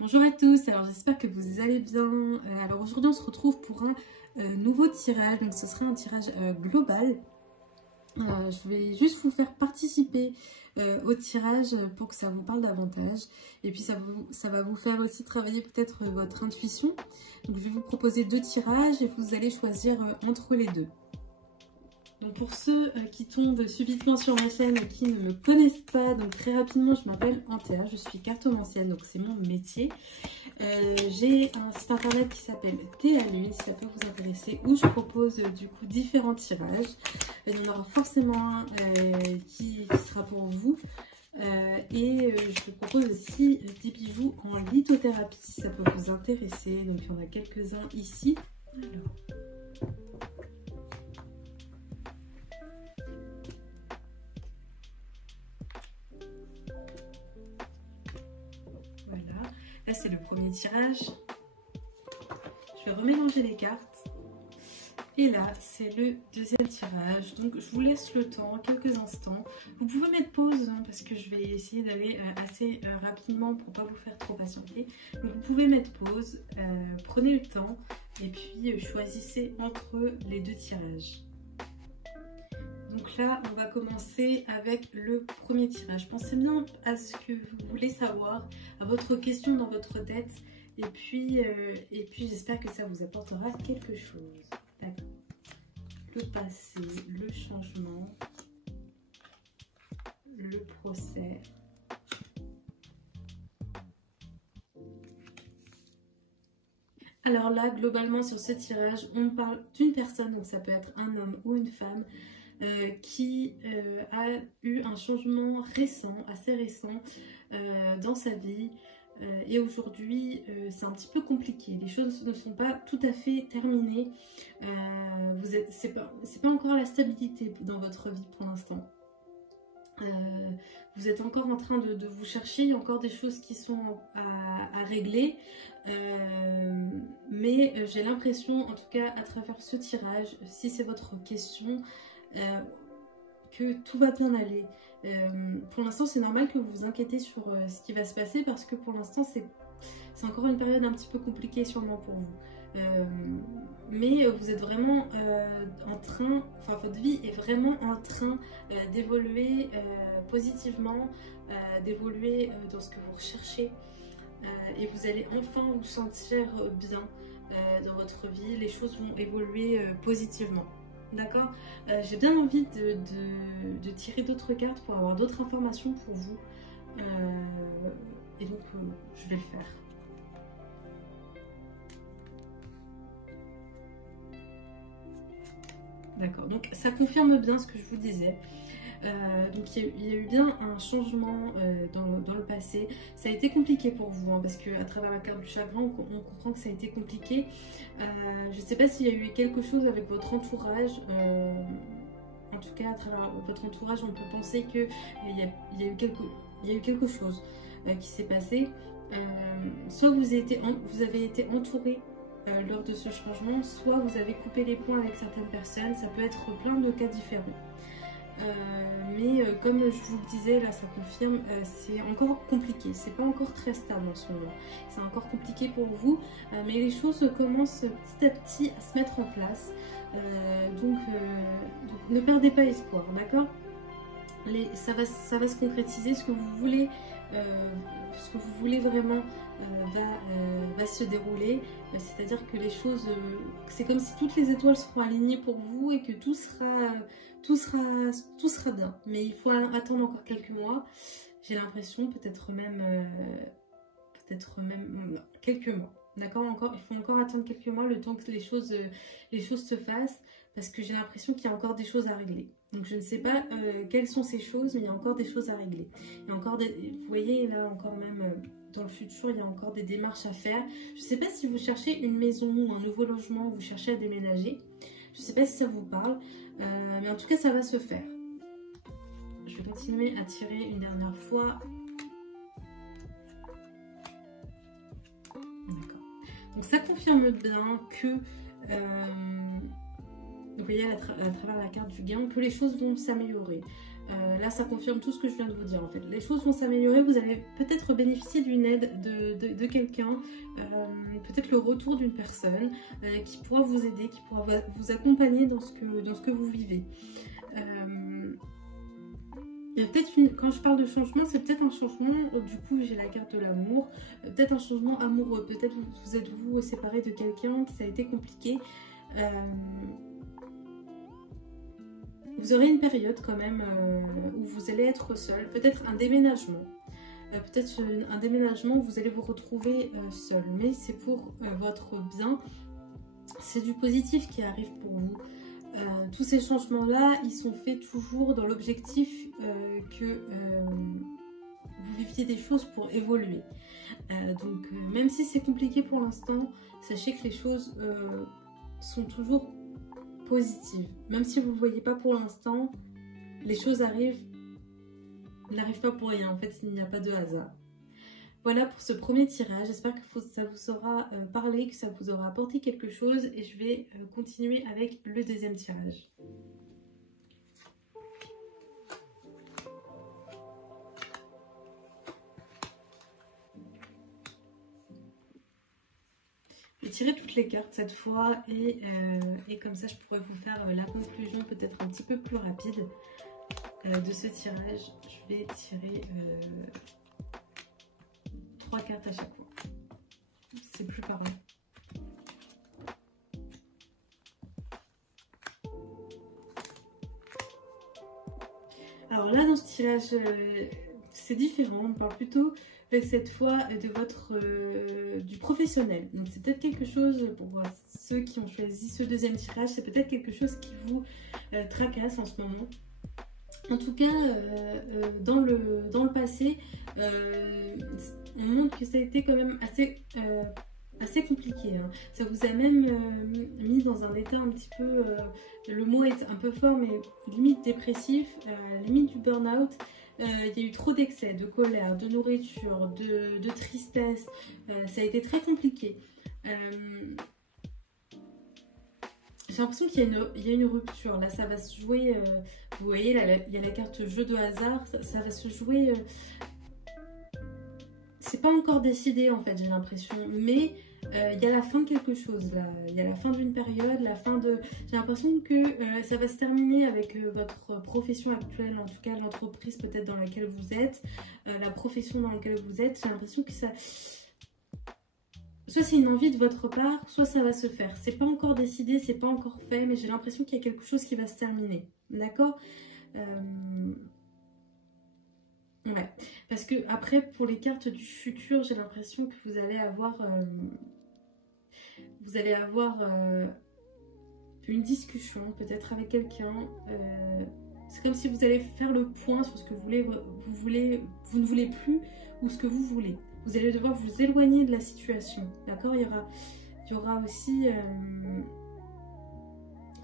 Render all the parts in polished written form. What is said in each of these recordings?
Bonjour à tous, alors j'espère que vous allez bien. Alors aujourd'hui on se retrouve pour un nouveau tirage, donc ce sera un tirage global. Je vais juste vous faire participer au tirage pour que ça vous parle davantage. Et puis ça va vous faire aussi travailler peut-être votre intuition. Donc je vais vous proposer deux tirages et vous allez choisir entre les deux. Donc pour ceux qui tombent subitement sur ma chaîne et qui ne me connaissent pas, donc très rapidement, je m'appelle Antea, je suis cartomancienne, donc c'est mon métier. J'ai un site internet qui s'appelle Théalune, si ça peut vous intéresser, où je propose du coup différents tirages. Il y en aura forcément un qui sera pour vous. Et je vous propose aussi des bijoux en lithothérapie, si ça peut vous intéresser. Donc il y en a quelques-uns ici. Alors. Voilà, là c'est le premier tirage. Je vais remélanger les cartes. Et là, c'est le deuxième tirage. Donc, je vous laisse le temps, quelques instants. Vous pouvez mettre pause hein, parce que je vais essayer d'aller assez rapidement pour ne pas vous faire trop patienter. Donc, vous pouvez mettre pause, prenez le temps et puis choisissez entre les deux tirages. Donc là, on va commencer avec le premier tirage. Pensez bien à ce que vous voulez savoir, à votre question dans votre tête. Et puis j'espère que ça vous apportera quelque chose. D'accord. Le passé, le changement, le procès. Alors là, globalement, sur ce tirage, on parle d'une personne, donc ça peut être un homme ou une femme, qui a eu un changement récent, assez récent, dans sa vie. Et aujourd'hui, c'est un petit peu compliqué. Les choses ne sont pas tout à fait terminées. C'est pas encore la stabilité dans votre vie pour l'instant. Vous êtes encore en train de vous chercher. Il y a encore des choses qui sont à régler. Mais j'ai l'impression, en tout cas à travers ce tirage, si c'est votre question, que tout va bien aller. Pour l'instant, c'est normal que vous vous inquiétez sur ce qui va se passer parce que pour l'instant, c'est encore une période un petit peu compliquée sûrement pour vous. Mais vous êtes vraiment en train, enfin votre vie est vraiment en train d'évoluer positivement, d'évoluer dans ce que vous recherchez et vous allez enfin vous sentir bien dans votre vie. Les choses vont évoluer positivement. D'accord, j'ai bien envie de tirer d'autres cartes pour avoir d'autres informations pour vous. Et donc, je vais le faire. D'accord, donc ça confirme bien ce que je vous disais. Donc il y a eu bien un changement dans le passé. Ça a été compliqué pour vous hein, parce qu'à travers la carte du chagrin on comprend que ça a été compliqué. Je ne sais pas s'il y a eu quelque chose avec votre entourage. En tout cas à travers votre entourage on peut penser qu'il y a eu quelque chose qui s'est passé. Soit vous avez été entouré lors de ce changement, soit vous avez coupé les ponts avec certaines personnes. Ça peut être plein de cas différents. Mais comme je vous le disais, là ça confirme, c'est encore compliqué, c'est pas encore très stable en ce moment, c'est encore compliqué pour vous, mais les choses commencent petit à petit à se mettre en place, donc ne perdez pas espoir, d'accord? Ça va se concrétiser, ce que vous voulez vraiment va se dérouler, c'est-à-dire que les choses, c'est comme si toutes les étoiles seront alignées pour vous et que tout sera bien, mais il faut attendre encore quelques mois, j'ai l'impression, peut-être même quelques mois, d'accord, il faut encore attendre quelques mois, le temps que les choses se fassent, parce que j'ai l'impression qu'il y a encore des choses à régler. Donc je ne sais pas quelles sont ces choses, mais il y a encore des choses à régler. Il y a encore vous voyez là encore même dans le futur, il y a encore des démarches à faire. Je ne sais pas si vous cherchez une maison ou un nouveau logement, vous cherchez à déménager. Je ne sais pas si ça vous parle, mais en tout cas ça va se faire. Je vais continuer à tirer une dernière fois. D'accord. Donc ça confirme bien que vous voyez à travers la carte du gain que les choses vont s'améliorer. Là, ça confirme tout ce que je viens de vous dire en fait. Les choses vont s'améliorer, vous allez peut-être bénéficier d'une aide de quelqu'un, peut-être le retour d'une personne qui pourra vous aider, qui pourra vous accompagner dans ce que vous vivez. Quand je parle de changement, c'est peut-être un changement, du coup j'ai la carte de l'amour, peut-être un changement amoureux, peut-être vous êtes-vous séparé de quelqu'un, que ça a été compliqué. Vous aurez une période quand même où vous allez être seul, peut-être un déménagement. Peut-être un déménagement où vous allez vous retrouver seul, mais c'est pour votre bien. C'est du positif qui arrive pour vous. Tous ces changements-là, ils sont faits toujours dans l'objectif que vous viviez des choses pour évoluer. Donc, même si c'est compliqué pour l'instant, sachez que les choses sont toujours positives. Même si vous ne le voyez pas pour l'instant, les choses n'arrivent pas pour rien. En fait, il n'y a pas de hasard. Voilà pour ce premier tirage. J'espère que ça vous aura parlé, que ça vous aura apporté quelque chose. Et je vais continuer avec le deuxième tirage. Je vais tirer toutes les cartes cette fois et comme ça je pourrais vous faire la conclusion peut-être un petit peu plus rapide de ce tirage. Je vais tirer 3 cartes à chaque fois. C'est plus pareil. Alors là dans ce tirage c'est différent, on parle plutôt cette fois de du professionnel. Donc c'est peut-être quelque chose pour ceux qui ont choisi ce deuxième tirage, c'est peut-être quelque chose qui vous tracasse en ce moment. En tout cas, dans le passé, on montre que ça a été quand même assez compliqué. Hein. Ça vous a même mis dans un état un petit peu, le mot est un peu fort, mais limite dépressif, limite du burn-out. Il y a eu trop d'excès, de colère, de nourriture, de tristesse. Ça a été très compliqué. J'ai l'impression qu'il y a une rupture. Là, ça va se jouer. Vous voyez, là, il y a la carte jeu de hasard. Ça va se jouer. C'est pas encore décidé en fait, j'ai l'impression. Mais il y a la fin de quelque chose là. Il y a la fin d'une période, la fin de. J'ai l'impression que ça va se terminer avec votre profession actuelle, en tout cas l'entreprise peut-être dans laquelle vous êtes, la profession dans laquelle vous êtes. J'ai l'impression que ça. Soit c'est une envie de votre part, soit ça va se faire. C'est pas encore décidé, c'est pas encore fait, mais j'ai l'impression qu'il y a quelque chose qui va se terminer. D'accord ? Ouais. Parce que après, pour les cartes du futur, j'ai l'impression que vous allez avoir une discussion, peut-être avec quelqu'un. C'est comme si vous allez faire le point sur ce que vous ne voulez plus ou ce que vous voulez. Vous allez devoir vous éloigner de la situation, d'accord ? Il y aura aussi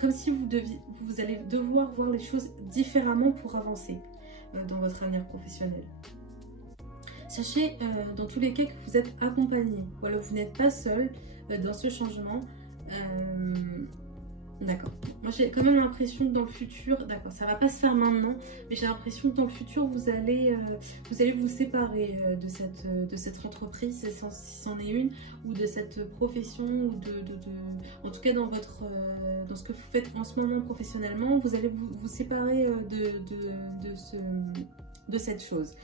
comme si vous allez devoir voir les choses différemment pour avancer dans votre avenir professionnel. Sachez dans tous les cas que vous êtes accompagné. Voilà, vous n'êtes pas seul dans ce changement. D'accord. Moi j'ai quand même l'impression que dans le futur, d'accord, ça va pas se faire maintenant, mais j'ai l'impression que dans le futur vous allez vous séparer de cette entreprise, si c'en est une, ou de cette profession, ou en tout cas dans ce que vous faites en ce moment professionnellement, vous allez vous séparer de cette chose.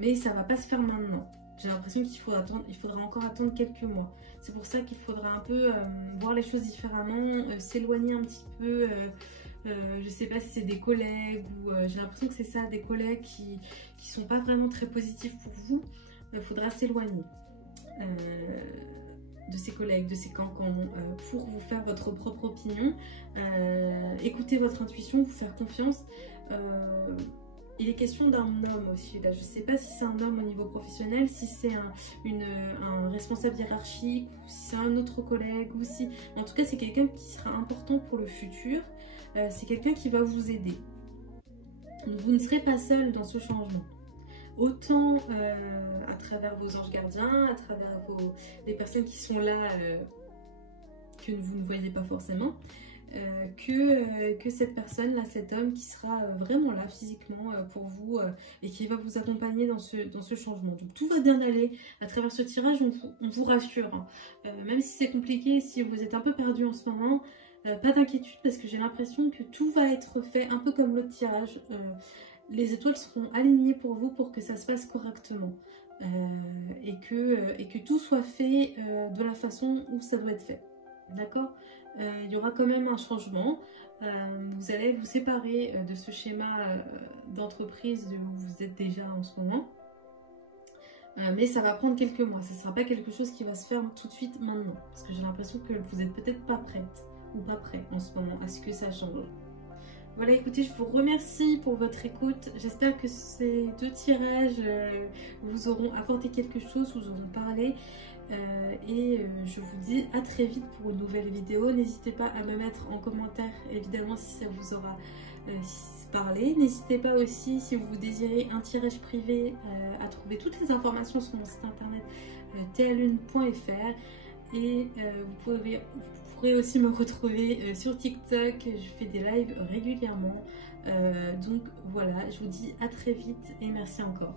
Mais ça va pas se faire maintenant. J'ai l'impression qu'il faudra encore attendre quelques mois. C'est pour ça qu'il faudra un peu voir les choses différemment, s'éloigner un petit peu. Je sais pas si c'est des collègues ou j'ai l'impression que c'est ça, des collègues qui sont pas vraiment très positifs pour vous. Il faudra s'éloigner de ces collègues, de ces cancans, pour vous faire votre propre opinion. Écoutez votre intuition, vous faire confiance. Il est question d'un homme aussi, là. Je ne sais pas si c'est un homme au niveau professionnel, si c'est un responsable hiérarchique, ou si c'est un autre collègue, ou si... En tout cas, c'est quelqu'un qui sera important pour le futur. C'est quelqu'un qui va vous aider. Donc, vous ne serez pas seul dans ce changement. Autant à travers vos anges gardiens, à travers les personnes qui sont là, que vous ne voyez pas forcément. que cette personne là, cet homme qui sera vraiment là physiquement pour vous et qui va vous accompagner dans ce changement. Donc tout va bien aller à travers ce tirage, on vous rassure, hein. Même si c'est compliqué, si vous êtes un peu perdu en ce moment, pas d'inquiétude parce que j'ai l'impression que tout va être fait un peu comme l'autre tirage. Les étoiles seront alignées pour vous pour que ça se passe correctement et que tout soit fait de la façon où ça doit être fait. D'accord? Il y aura quand même un changement. Vous allez vous séparer de ce schéma d'entreprise où vous êtes déjà en ce moment. Mais ça va prendre quelques mois. Ce ne sera pas quelque chose qui va se faire tout de suite maintenant. Parce que j'ai l'impression que vous n'êtes peut-être pas prête ou pas prêt en ce moment à ce que ça change. Voilà, écoutez, je vous remercie pour votre écoute. J'espère que ces 2 tirages vous auront apporté quelque chose, vous auront parlé. Je vous dis à très vite pour une nouvelle vidéo. N'hésitez pas à me mettre en commentaire, évidemment, si ça vous aura parlé. N'hésitez pas aussi, si vous désirez un tirage privé, à trouver toutes les informations sur mon site internet tallune.fr. Et vous pourrez aussi me retrouver sur TikTok, je fais des lives régulièrement. Donc voilà, je vous dis à très vite et merci encore.